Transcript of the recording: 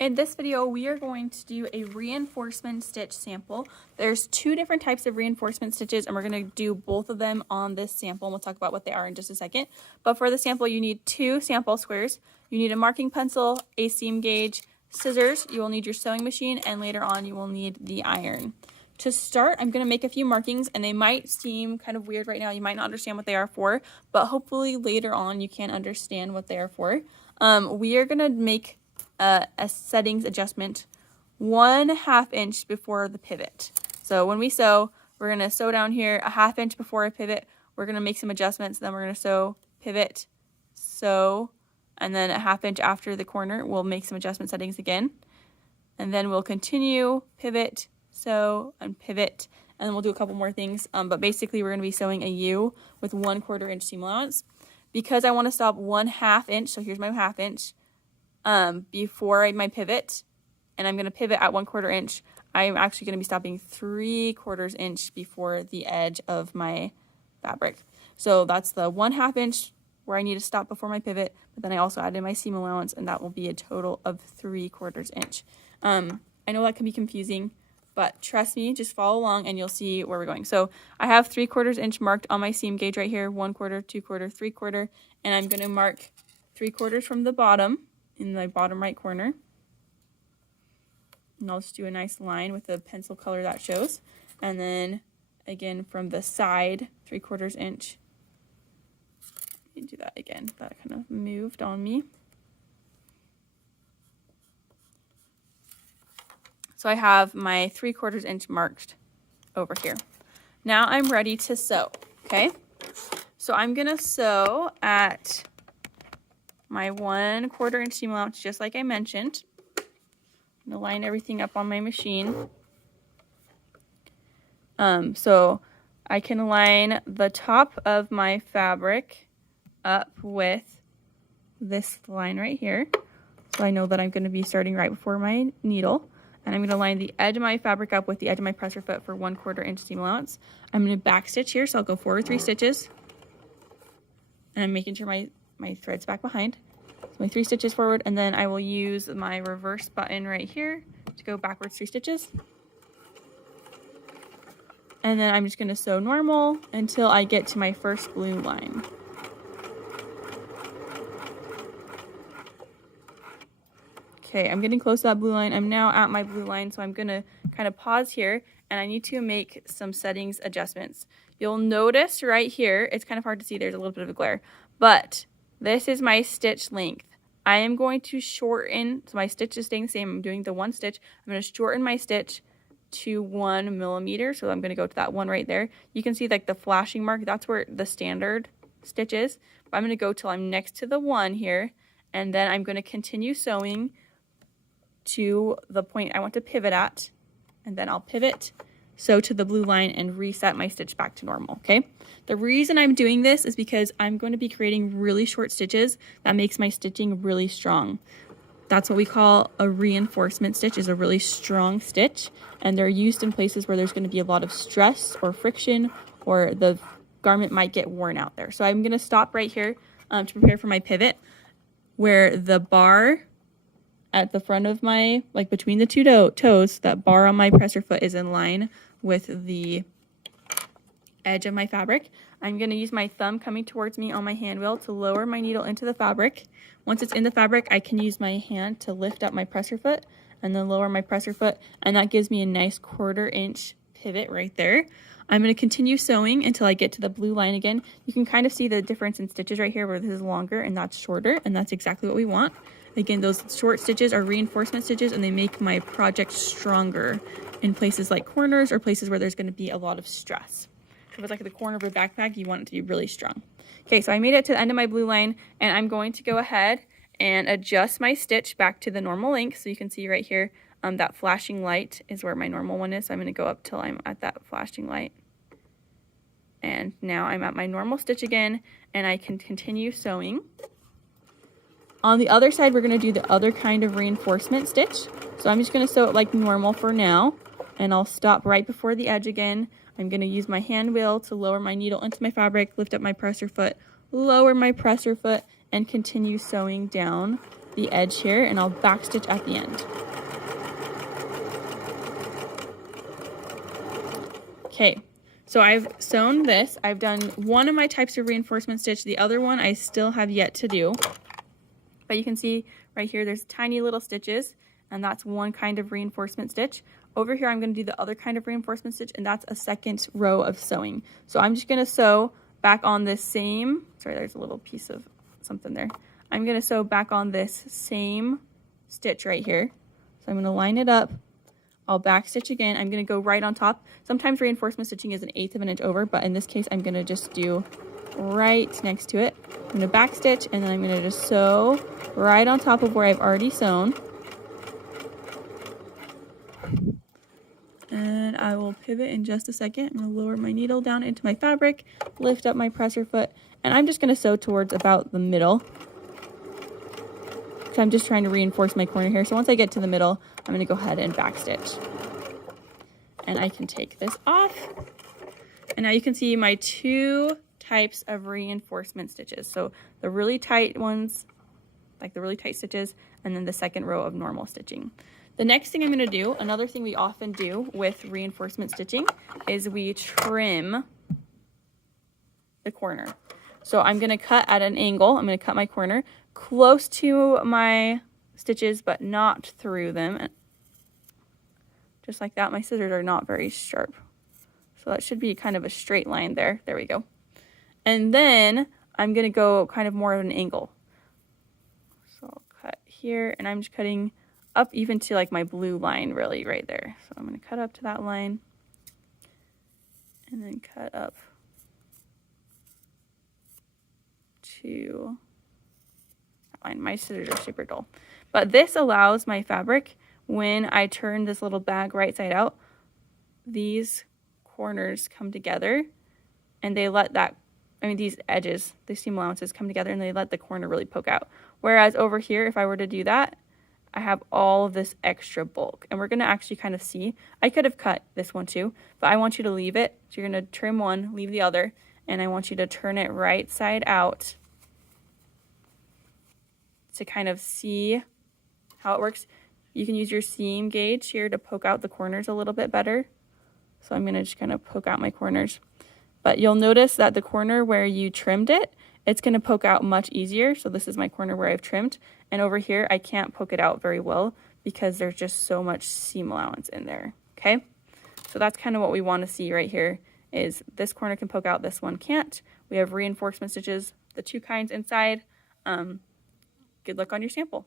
In this video, we are going to do a reinforcement stitch sample. There's two different types of reinforcement stitches, and we're going to do both of them on this sample, and we'll talk about what they are in just a second. But for the sample, you need two sample squares. You need a marking pencil, a seam gauge, scissors, you will need your sewing machine, and later on you will need the iron. To start, I'm going to make a few markings, and they might seem kind of weird right now. You might not understand what they are for, but hopefully later on you can understand what they are for. We are going to make a settings adjustment 1/2 inch before the pivot. So when we sew, we're going to sew down here 1/2 inch before a pivot. We're going to make some adjustments, then we're going to sew, pivot, sew, and then 1/2 inch after the corner, we'll make some adjustment settings again. And then we'll continue, pivot, sew, and pivot, and then we'll do a couple more things. But basically, we're going to be sewing a U with 1/4 inch seam allowance. Because I want to stop 1/2 inch, so here's my 1/2 inch, before my pivot, and I'm going to pivot at 1/4 inch. I'm actually going to be stopping 3/4 inch before the edge of my fabric. So that's the 1/2 inch where I need to stop before my pivot, but then I also added my seam allowance, and that will be a total of 3/4 inch. I know that can be confusing, but trust me, just follow along and you'll see where we're going. So I have 3/4 inch marked on my seam gauge right here, 1/4, 2/4, 3/4, and I'm going to mark 3/4 from the bottom in the bottom right corner. And I'll just do a nice line with the pencil color that shows. And then again from the side, 3/4 inch. Let me do that again. That kind of moved on me. So I have my 3/4 inch marked over here. Now I'm ready to sew, okay? So I'm gonna sew at my 1/4 inch seam allowance, just like I mentioned. I'm gonna line everything up on my machine. So I can line the top of my fabric up with this line right here. So I know that I'm gonna be starting right before my needle. And I'm going to line the edge of my fabric up with the edge of my presser foot for 1/4 inch seam allowance. I'm going to back stitch here, so I'll go forward 3 stitches. And I'm making sure my thread's back behind. So my 3 stitches forward, and then I will use my reverse button right here to go backwards 3 stitches. And then I'm just going to sew normal until I get to my first blue line. Okay, I'm getting close to that blue line. I'm now at my blue line, so I'm going to kind of pause here, and I need to make some settings adjustments. You'll notice right here, it's kind of hard to see, there's a little bit of a glare, but this is my stitch length. I am going to shorten, so my stitch is staying the same, I'm doing the 1 stitch. I'm going to shorten my stitch to 1 millimeter, so I'm going to go to that one right there. You can see like the flashing mark, that's where the standard stitch is. But I'm going to go till I'm next to the 1 here, and then I'm going to continue sewing to the point I want to pivot at, and then I'll pivot, sew to the blue line, and reset my stitch back to normal, okay? The reason I'm doing this is because I'm going to be creating really short stitches that makes my stitching really strong. That's what we call a reinforcement stitch, is a really strong stitch, and they're used in places where there's going to be a lot of stress or friction, or the garment might get worn out there. So I'm going to stop right here to prepare for my pivot, where the bar at the front of my, like between the 2 toes, that bar on my presser foot is in line with the edge of my fabric. I'm going to use my thumb coming towards me on my hand wheel to lower my needle into the fabric. Once it's in the fabric, I can use my hand to lift up my presser foot and then lower my presser foot, and that gives me a nice 1/4 inch pivot right there. I'm going to continue sewing until I get to the blue line again. You can kind of see the difference in stitches right here, where this is longer and that's shorter, and that's exactly what we want. Again, those short stitches are reinforcement stitches, and they make my project stronger in places like corners or places where there's going to be a lot of stress. So if it's like the corner of a backpack, you want it to be really strong. Okay, so I made it to the end of my blue line, and I'm going to go ahead and adjust my stitch back to the normal length. So you can see right here, that flashing light is where my normal one is. So I'm going to go up till I'm at that flashing light. And now I'm at my normal stitch again, and I can continue sewing. On the other side, we're going to do the other kind of reinforcement stitch. So I'm just going to sew it like normal for now, and I'll stop right before the edge again. I'm going to use my hand wheel to lower my needle into my fabric, lift up my presser foot, lower my presser foot, and continue sewing down the edge here, and I'll backstitch at the end. Okay, so I've sewn this. I've done one of my types of reinforcement stitch. The other one I still have yet to do. But you can see right here, there's tiny little stitches, and that's one kind of reinforcement stitch. Over here, I'm going to do the other kind of reinforcement stitch, and that's a second row of sewing. So I'm just going to sew back on this same, sorry, there's a little piece of something there. I'm going to sew back on this same stitch right here. So I'm going to line it up. I'll back stitch again. I'm going to go right on top. Sometimes reinforcement stitching is 1/8 of an inch over, but in this case, I'm going to just do right next to it. I'm going to back stitch, and then I'm going to just sew right on top of where I've already sewn. And I will pivot in just a second. I'm going to lower my needle down into my fabric, lift up my presser foot, and I'm just going to sew towards about the middle. So I'm just trying to reinforce my corner here. So once I get to the middle, I'm going to go ahead and back stitch. And I can take this off. And now you can see my two types of reinforcement stitches. So the really tight ones, like the really tight stitches, and then the second row of normal stitching. The next thing I'm going to do, another thing we often do with reinforcement stitching, is we trim the corner. So I'm going to cut at an angle. I'm going to cut my corner close to my stitches, but not through them. Just like that. My scissors are not very sharp. So that should be kind of a straight line there. There we go. And then I'm going to go kind of more of an angle. So I'll cut here, and I'm just cutting up even to like my blue line really right there. So I'm going to cut up to that line and then cut up to that line. My scissors are super dull. But this allows my fabric, when I turn this little bag right side out, these corners come together and they let that, these edges, these seam allowances come together and they let the corner really poke out. Whereas over here, if I were to do that, I have all of this extra bulk, and we're going to actually kind of see. I could have cut this one too, but I want you to leave it. So you're going to trim one, leave the other, and I want you to turn it right side out to kind of see how it works. You can use your seam gauge here to poke out the corners a little bit better. So I'm going to just kind of poke out my corners. But you'll notice that the corner where you trimmed it, it's going to poke out much easier. So this is my corner where I've trimmed. And over here, I can't poke it out very well because there's just so much seam allowance in there. Okay? So that's kind of what we want to see right here, is this corner can poke out, this one can't. We have reinforcement stitches, the two kinds inside. Good luck on your sample.